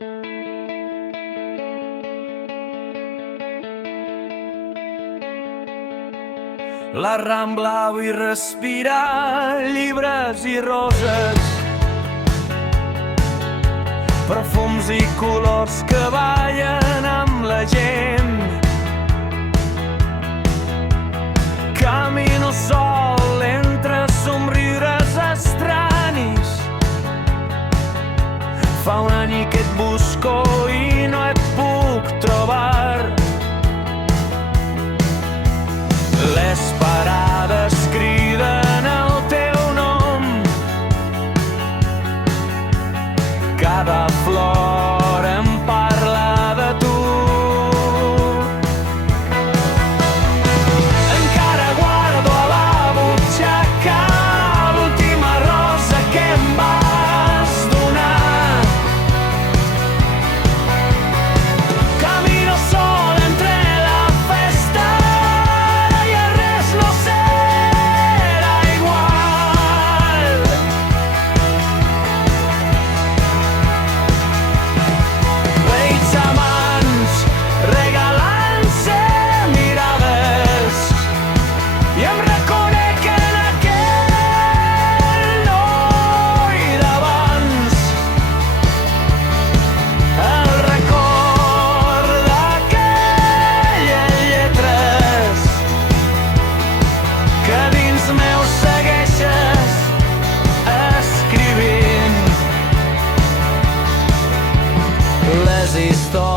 La Rambla vull respirar llibres i roses, perfums i colors que ballen amb la gent. Camino sol entre somriures estranis, fa un any que et busco i no et puc trobar. Les parades criden el teu nom, cada flor em parla de tu. Encara guardo a la butxaca l'última rosa que em vas donar. Camino sol entre la festa i el res no serà igual. Veig amants regalant-se mirades i em reconec en aquell noi d'abans. El record d'aquelles lletres que dins meu segueixes escrivint. Les històries